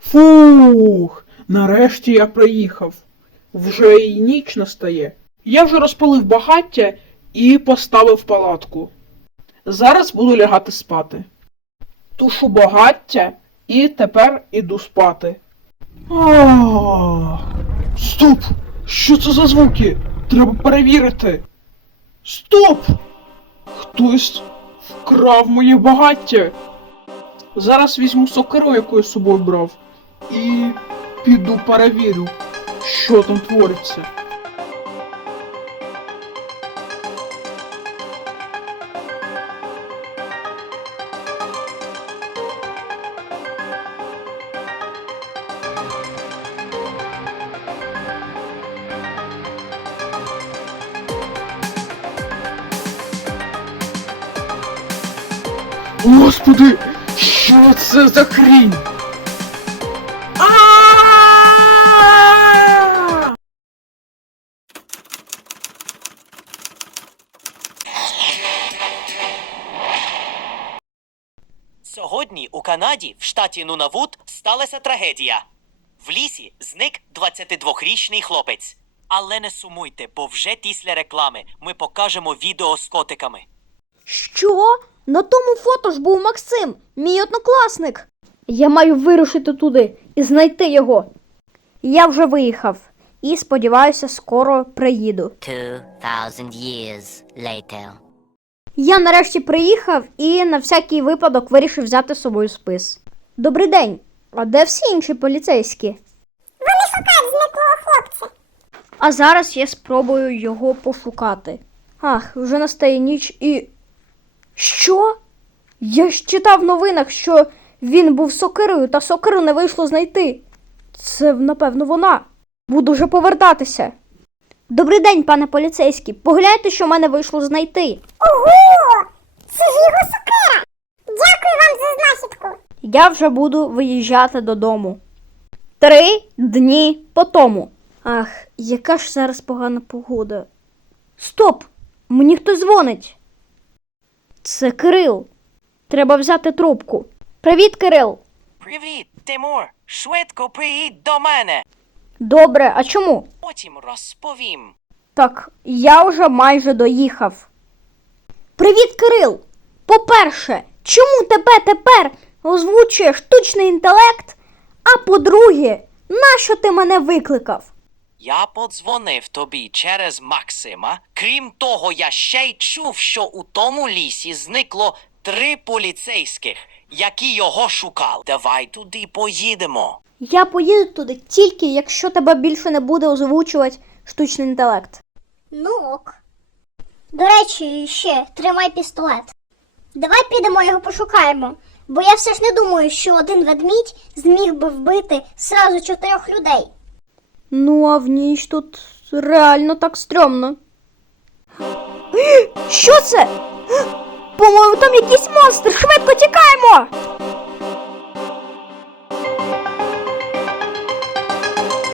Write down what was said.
Фух, нарешті я приїхав. Вже й ніч настає. Я вже розпалив багаття і поставив палатку. Зараз буду лягати спати. Тушу багаття і тепер іду спати. Ааа. Стоп! Що це за звуки? Треба перевірити. Стоп! Хтось вкрав моє багаття. Зараз візьму сокиру, яку я з собою брав, і піду перевірю, що там твориться. Господи, що це за хрінь? А! Сьогодні у Канаді, в штаті Нунавут, сталася трагедія. В лісі зник 22-річний хлопець. Але не сумуйте, бо вже після реклами ми покажемо відео з котиками. Що? На тому фото ж був Максим, мій однокласник. Я маю вирушити туди і знайти його. Я вже виїхав і сподіваюся, скоро приїду. 2,000 years later. Я нарешті приїхав і на всякий випадок вирішив взяти з собою спис. Добрий день. А де всі інші поліцейські? Вони шукають зниклого хлопця. А зараз я спробую його пошукати. Ах, вже настає ніч і. Що? Я ж читав в новинах, що він був сокирою, та сокиру не вийшло знайти. Це, напевно, вона. Буду вже повертатися. Добрий день, пане поліцейський. Погляньте, що в мене вийшло знайти. Ого! Це ж його сокира! Дякую вам за знахідку. Я вже буду виїжджати додому. Три дні по тому. Ах, яка ж зараз погана погода. Стоп! Мені хтось дзвонить. Це Кирил. Треба взяти трубку. Привіт, Кирил. Привіт, Тимур! Швидко приїдь до мене! Добре, а чому? Потім розповім. Так, я вже майже доїхав. Привіт, Кирил! По-перше, чому тебе тепер озвучує штучний інтелект? А по-друге, нащо ти мене викликав? Я подзвонив тобі через Максима. Крім того, я ще й чув, що у тому лісі зникло три поліцейських, які його шукали. Давай туди поїдемо. Я поїду туди тільки, якщо тебе більше не буде озвучувати штучний інтелект. Ну ок. До речі, ще тримай пістолет. Давай підемо його пошукаємо. Бо я все ж не думаю, що один ведмідь зміг би вбити сразу чотирьох людей. Ну, а в ніч тут реально так стрьомно. Що це? По-моєму, там якийсь монстр. Швидко тікаємо.